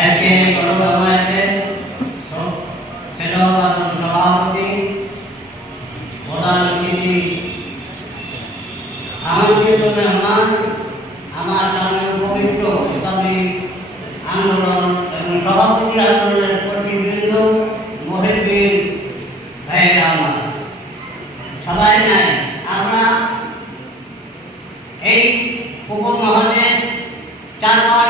আজকে গণসভাতে সেনাবাদন সভাপতি প্রধান অতিথি সবাই নাই আমরা এই উপমহাদেশ চারবার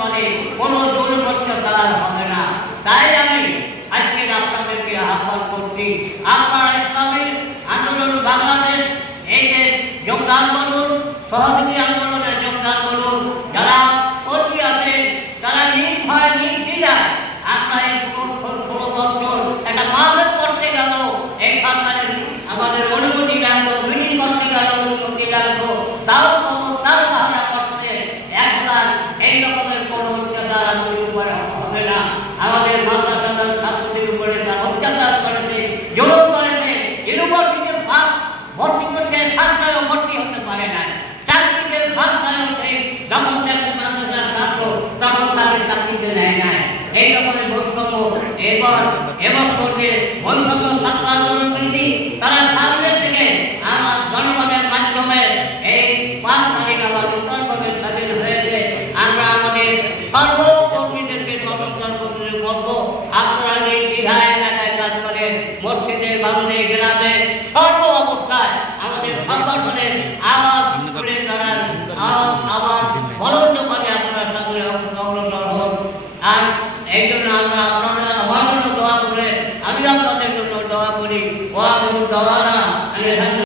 পারে। কোনো হবে না। তাই আমি আজকে আপনাদেরকে আহ্বান করছি আন্দোলন, বাংলাদেশ, এই যে যোগদান করুন, সহযোগী আন্দোলনে যোগদান করুন যারা কর্মী আছে তারা নির্ভয় নির্দ্বিধায় আমরা এই ষোলো ষোলো বছর একটা মামলা করতে গেল এই সরকারের আমাদের অনুমতি লাগল মিটিং করতে গেল অনুমতি লাগল তাও কোনো তাও আমরা করতে একবার এই রকমের কোনো অত্যাচার আমাদের উপরে হবে না আমাদের মাদ্রাসাদার ছাত্রদের উপরে অত্যাচার করেছে জোর করেছে, ইউনিভার্সিটির ভাগ ভর্তি করতে ছাত্রায় ভর্তি হতে পারে না চাকরিদের ভাগ সেই যখন চাকরি মাদ্রাসার ছাত্র তখন তাদের চাকরিতে নেয় না এই রকমের বৈষম্য এবার করবে বৈষম্য